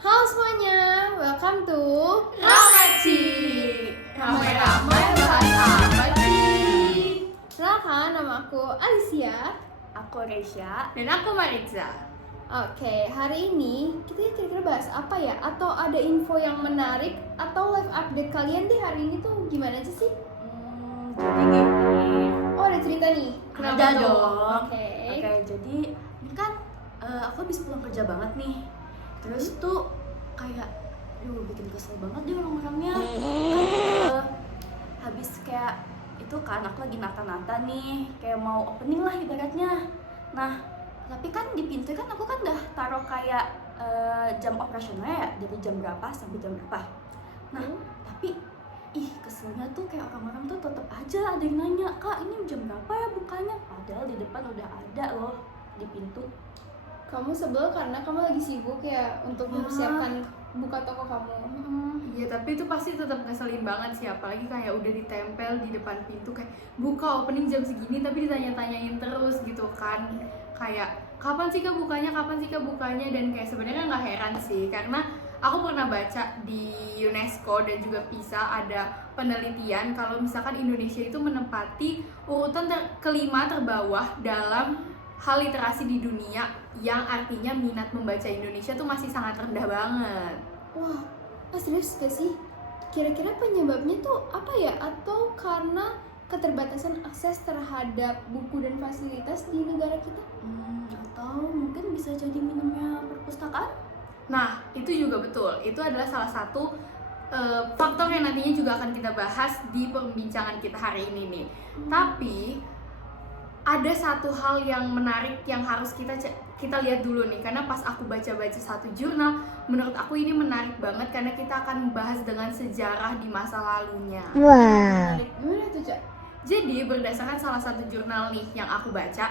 Halo semuanya, welcome to Ramaci. Ramai-ramai bahas apa sih? Kenalkan, nama aku Alicia. Aku Resya. Dan aku Mariza. Oke, hari ini kita kira-kira bahas apa ya? Atau ada info yang menarik? Atau live update kalian di hari ini tuh gimana aja sih? Jadi gini. Oh, ada cerita nih? Ada tuh? dong. Oke. Jadi ini kan aku habis pulang kerja banget nih. Terus tuh kayak bikin kesel banget deh orang-orangnya. Habis kayak itu kan aku lagi nata-nata nih, kayak mau opening lah ibaratnya. Nah, tapi kan di pintu kan aku kan udah taruh kayak jam operasionalnya ya, dari jam berapa sampai jam berapa. Nah, tapi keselnya tuh kayak orang-orang tuh tetap aja ada yang nanya, "Kak, ini jam berapa ya bukanya?" Padahal di depan udah ada loh di pintu. Kamu sebel karena kamu lagi sibuk ya untuk mempersiapkan buka toko kamu. Iya, tapi itu pasti tetap ngeselin banget sih, apalagi kayak udah ditempel di depan pintu kayak buka opening jam segini tapi ditanya-tanyain terus gitu kan. Kayak kapan sih kak bukanya, dan kayak sebenarnya nggak heran sih, karena aku pernah baca di UNESCO dan juga PISA ada penelitian kalau misalkan Indonesia itu menempati urutan kelima terbawah dalam hal literasi di dunia, yang artinya minat membaca Indonesia tuh masih sangat rendah banget. Wah, serius gak sih? Kira-kira penyebabnya tuh apa ya? Atau karena keterbatasan akses terhadap buku dan fasilitas di negara kita? Atau mungkin bisa jadi minimnya perpustakaan? Nah, itu juga betul. Itu adalah salah satu faktor yang nantinya juga akan kita bahas di perbincangan kita hari ini nih. Tapi ada satu hal yang menarik yang harus kita lihat dulu nih, karena pas aku baca-baca satu jurnal, menurut aku ini menarik banget karena kita akan membahas dengan sejarah di masa lalunya. Wow. Gimana tuh, Cak? Jadi berdasarkan salah satu jurnal nih yang aku baca,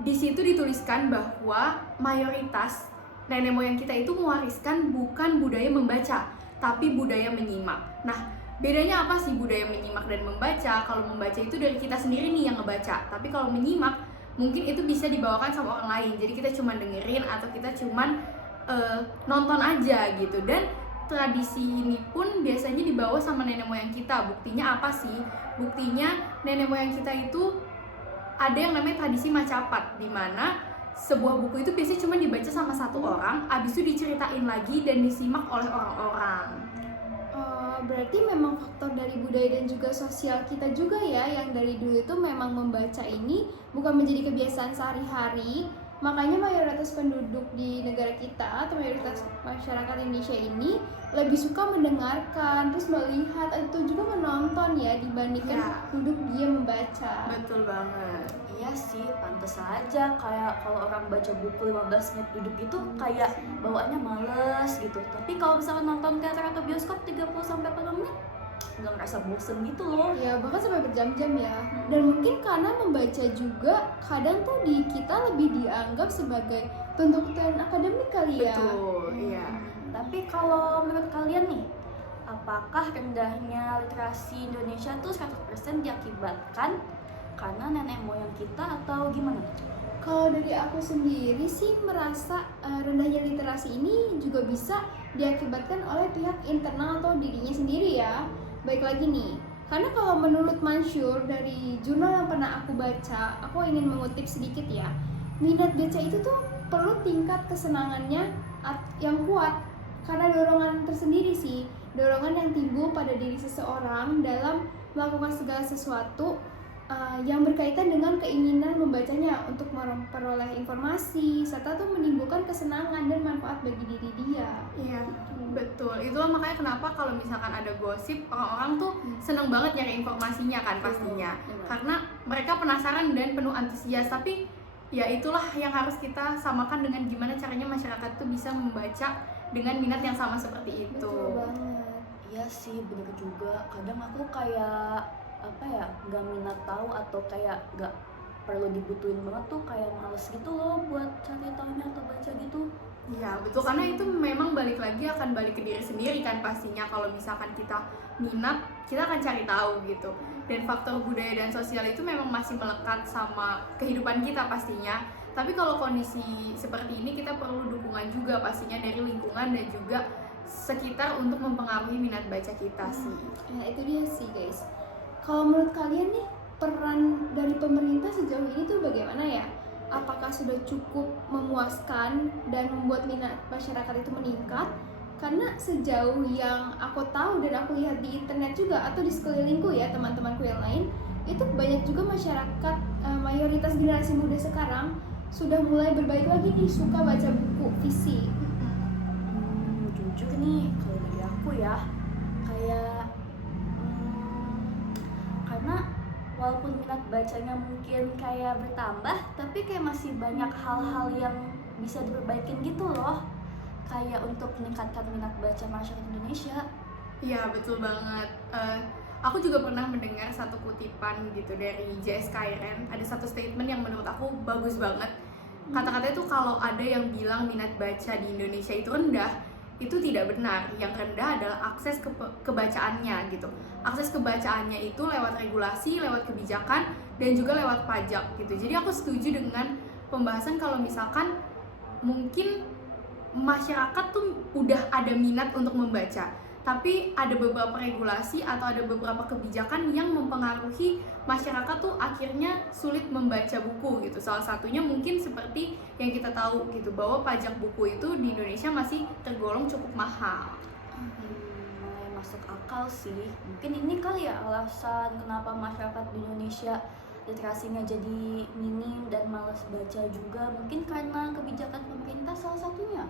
di situ dituliskan bahwa mayoritas nenek moyang kita itu mewariskan bukan budaya membaca, tapi budaya menyimak. Nah, bedanya apa sih budaya menyimak dan membaca? Kalau membaca itu dari kita sendiri nih yang ngebaca, tapi kalau menyimak mungkin itu bisa dibawakan sama orang lain. Jadi kita cuma dengerin atau kita cuma nonton aja gitu. Dan tradisi ini pun biasanya dibawa sama nenek moyang kita. Buktinya apa sih? Buktinya nenek moyang kita itu ada yang namanya tradisi macapat, di mana sebuah buku itu biasanya cuma dibaca sama satu orang, abis itu diceritain lagi dan disimak oleh orang-orang. Berarti memang faktor dari budaya dan juga sosial kita juga ya, yang dari dulu itu memang membaca ini bukan menjadi kebiasaan sehari-hari. Makanya mayoritas penduduk di negara kita atau mayoritas masyarakat Indonesia ini lebih suka mendengarkan, terus melihat atau juga menonton ya, dibandingkan duduk diam membaca. Betul banget. Iya sih, pantas aja kayak kalau orang baca buku 15 menit duduk gitu kayak bawaannya males gitu. Tapi kalau misalnya nonton teater atau bioskop 30-40 menit nggak ngerasa bosen gitu loh. Ya, bahkan sampai berjam-jam ya. Dan mungkin karena membaca juga kadang tuh di kita lebih dianggap sebagai tuntutan akademik kali ya. Betul, iya. Tapi kalau menurut kalian nih, apakah rendahnya literasi Indonesia tuh 100% diakibatkan karena nenek moyang kita atau gimana? Kalau dari aku sendiri sih merasa rendahnya literasi ini juga bisa diakibatkan oleh pihak internal atau dirinya sendiri ya. Baik lagi nih, karena kalau menurut Mansur dari jurnal yang pernah aku baca, aku ingin mengutip sedikit ya. Minat baca itu tuh perlu tingkat kesenangannya yang kuat, karena dorongan tersendiri sih, dorongan yang timbul pada diri seseorang dalam melakukan segala sesuatu yang berkaitan dengan keinginan membacanya untuk memperoleh informasi serta tuh menimbulkan kesenangan dan manfaat bagi diri dia. Iya, betul. Itulah makanya kenapa kalau misalkan ada gosip, orang-orang tuh seneng banget nyari informasinya kan pastinya. Karena mereka penasaran dan penuh antusias. Tapi ya itulah yang harus kita samakan dengan gimana caranya masyarakat tuh bisa membaca dengan minat yang sama seperti itu. Betul banget. Iya sih, bener juga. Kadang aku kayak nggak minat tahu atau kayak nggak perlu dibutuhin banget tuh, kayak males gitu loh buat cari tahunya atau baca gitu. Iya betul, karena itu memang balik ke diri sendiri kan pastinya. Kalau misalkan kita minat, kita akan cari tahu gitu. Dan faktor budaya dan sosial itu memang masih melekat sama kehidupan kita pastinya. Tapi kalau kondisi seperti ini kita perlu dukungan juga pastinya dari lingkungan dan juga sekitar untuk mempengaruhi minat baca kita sih. Nah itu dia sih guys. Kalau menurut kalian nih, peran dari pemerintah sejauh ini tuh bagaimana ya? Apakah sudah cukup memuaskan dan membuat minat masyarakat itu meningkat? Karena sejauh yang aku tahu dan aku lihat di internet juga atau di sekelilingku ya teman-temanku yang lain, itu banyak juga masyarakat mayoritas generasi muda sekarang sudah mulai berbaik lagi nih, suka baca buku fisik. Jujur nih kalau dari aku ya, kayak karena walaupun minat bacanya mungkin kayak bertambah, tapi kayak masih banyak hal-hal yang bisa diperbaikin gitu loh, kayak untuk meningkatkan minat baca masyarakat Indonesia. Iya betul banget. Aku juga pernah mendengar satu kutipan gitu dari JSKRN. Ada satu statement yang menurut aku bagus banget. Kata-katanya itu kalau ada yang bilang minat baca di Indonesia itu rendah, itu tidak benar. Yang rendah adalah akses kebacaannya gitu. Akses kebacaannya itu lewat regulasi, lewat kebijakan, dan juga lewat pajak gitu. Jadi aku setuju dengan pembahasan kalau misalkan mungkin masyarakat tuh udah ada minat untuk membaca, tapi ada beberapa regulasi atau ada beberapa kebijakan yang mempengaruhi masyarakat tuh akhirnya sulit membaca buku gitu. Salah satunya mungkin seperti yang kita tahu gitu, bahwa pajak buku itu di Indonesia masih tergolong cukup mahal. Mulai masuk akal sih. Mungkin ini kali ya alasan kenapa masyarakat di Indonesia literasinya jadi minim dan malas baca juga, mungkin karena kebijakan pemerintah salah satunya.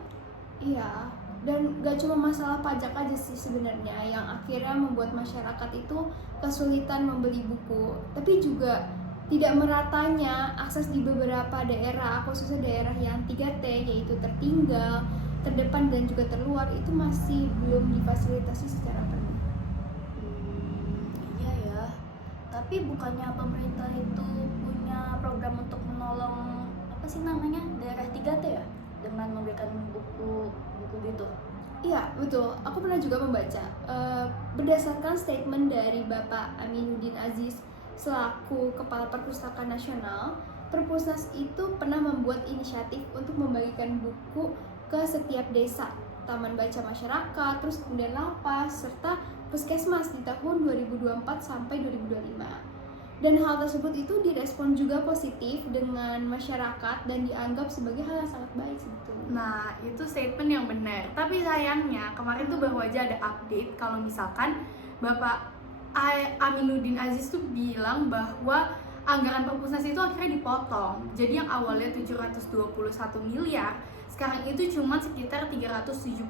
Iya, dan gak cuma masalah pajak aja sih sebenarnya yang akhirnya membuat masyarakat itu kesulitan membeli buku, tapi juga tidak meratanya akses di beberapa daerah, khususnya daerah yang 3T, yaitu tertinggal, terdepan, dan juga terluar, itu masih belum difasilitasi secara penuh. Iya ya, tapi bukannya pemerintah itu punya program untuk menolong apa sih namanya, daerah 3T ya, dengan memberikan buku gitu? Iya, betul. Aku pernah juga membaca berdasarkan statement dari Bapak Aminuddin Aziz selaku Kepala Perpustakaan Nasional, Perpusnas itu pernah membuat inisiatif untuk membagikan buku ke setiap desa, taman baca masyarakat, terus kemudian lapas, serta puskesmas di tahun 2024 sampai 2025. Dan hal tersebut itu direspon juga positif dengan masyarakat dan dianggap sebagai hal yang sangat baik sebetulnya. Nah, itu statement yang benar. Tapi sayangnya kemarin tuh baru aja ada update kalau misalkan Bapak Aminuddin Aziz tuh bilang bahwa anggaran Perpusnas itu akhirnya dipotong. Jadi yang awalnya 721 miliar, sekarang itu cuma sekitar 377,9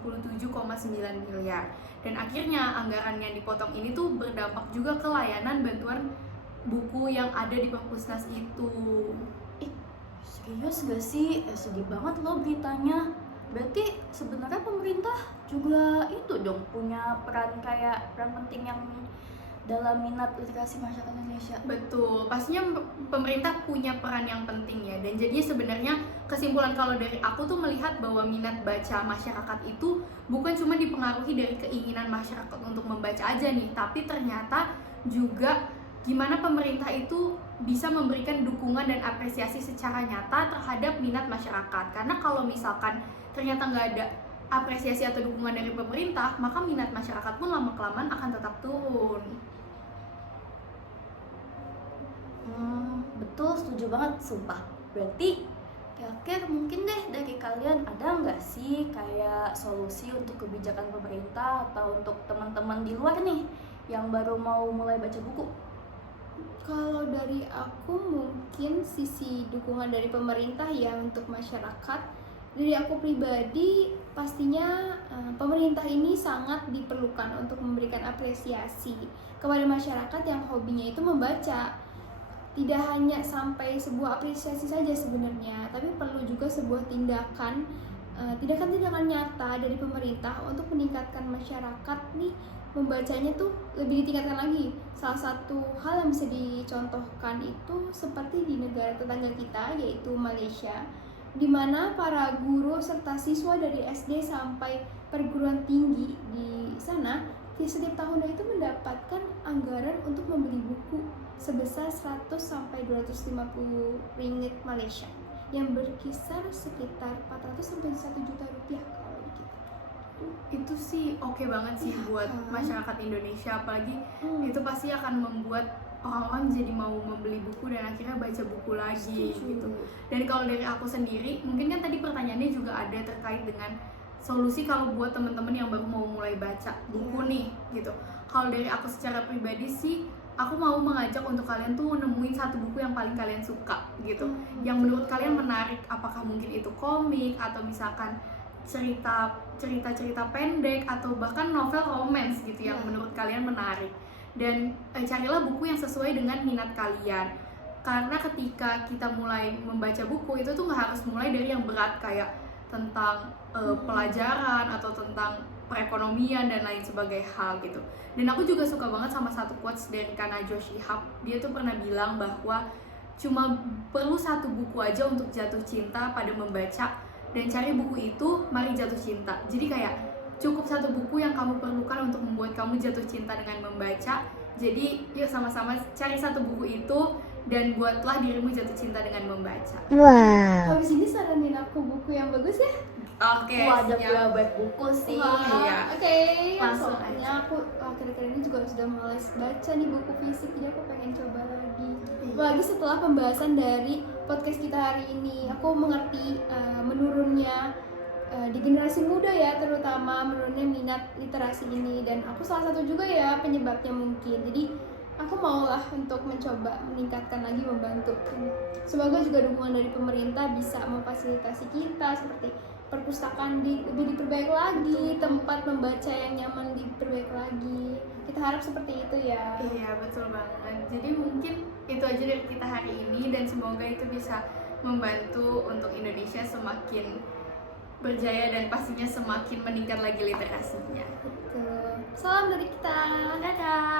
miliar. Dan akhirnya anggaran yang dipotong ini tuh berdampak juga ke layanan bantuan buku yang ada di Perpusnas itu. Serius gak sih? Sedih banget loh beritanya. Berarti sebenarnya pemerintah juga itu dong punya peran penting yang dalam minat literasi masyarakat Indonesia. Betul, pastinya pemerintah punya peran yang penting ya. Dan jadinya sebenarnya kesimpulan kalau dari aku tuh melihat bahwa minat baca masyarakat itu bukan cuma dipengaruhi dari keinginan masyarakat untuk membaca aja nih, tapi ternyata juga gimana pemerintah itu bisa memberikan dukungan dan apresiasi secara nyata terhadap minat masyarakat. Karena kalau misalkan ternyata nggak ada apresiasi atau dukungan dari pemerintah, maka minat masyarakat pun lama-kelamaan akan tetap turun. Betul, setuju banget, sumpah. Berarti terakhir mungkin deh dari kalian ada nggak sih kayak solusi untuk kebijakan pemerintah atau untuk teman-teman di luar nih yang baru mau mulai baca buku? Kalau dari aku mungkin sisi dukungan dari pemerintah ya untuk masyarakat. Dari aku pribadi pastinya pemerintah ini sangat diperlukan untuk memberikan apresiasi kepada masyarakat yang hobinya itu membaca. Tidak hanya sampai sebuah apresiasi saja sebenarnya, tapi perlu juga sebuah tindakan nyata dari pemerintah untuk meningkatkan masyarakat nih membacanya tuh lebih ditingkatkan lagi. Salah satu hal yang bisa dicontohkan itu seperti di negara tetangga kita yaitu Malaysia, di mana para guru serta siswa dari SD sampai perguruan tinggi di sana di setiap tahunnya itu mendapatkan anggaran untuk membeli buku sebesar 100 sampai 250 ringgit Malaysia. yang berkisar sekitar 400 sampai 1 juta rupiah kalau gitu. Itu sih oke banget sih Iya, buat kan? masyarakat Indonesia, apalagi itu pasti akan membuat orang-orang jadi mau membeli buku dan akhirnya baca buku lagi gitu. Dan kalau dari aku sendiri, mungkin kan tadi pertanyaannya juga ada terkait dengan solusi kalau buat teman-teman yang baru mau mulai baca buku Iya. nih gitu. Kalau dari aku secara pribadi sih, aku mau mengajak untuk kalian tuh nemuin satu buku yang paling kalian suka gitu, yang menurut kalian menarik, apakah mungkin itu komik atau misalkan cerita pendek atau bahkan novel romance gitu yang Ya. menurut kalian menarik. Dan carilah buku yang sesuai dengan minat kalian, karena ketika kita mulai membaca buku itu tuh nggak harus mulai dari yang berat kayak tentang pelajaran atau tentang perekonomian dan lain sebagai hal gitu. Dan aku juga suka banget sama satu quotes dari Kanajo Shihab. Dia tuh pernah bilang bahwa cuma perlu satu buku aja untuk jatuh cinta pada membaca, dan cari buku itu mari jatuh cinta. Jadi kayak cukup satu buku yang kamu perlukan untuk membuat kamu jatuh cinta dengan membaca. Jadi yuk sama-sama cari satu buku itu dan buatlah dirimu jatuh cinta dengan membaca. Habis ini saranin aku buku yang bagus ya. Oke, Ada siap. pula baik buku sih. Wah, Iya. Oke, Langsung soalnya aja. aku akhir-akhir ini juga sudah mulai baca nih buku fisik, jadi aku pengen coba lagi. Iya. Apalagi setelah pembahasan dari podcast kita hari ini, aku mengerti menurunnya di generasi muda ya, terutama menurunnya minat literasi ini, dan aku salah satu juga ya penyebabnya mungkin. Jadi aku maulah untuk mencoba meningkatkan lagi, membantu. Semoga juga dukungan dari pemerintah bisa memfasilitasi kita seperti perpustakaan lebih diperbaik lagi, tempat membaca yang nyaman diperbaik lagi. Kita harap seperti itu ya. Iya, betul banget. Jadi mungkin itu aja dari kita hari ini, dan semoga itu bisa membantu untuk Indonesia semakin berjaya dan pastinya semakin meningkat lagi literasinya. Betul. Salam dari kita. Dadah.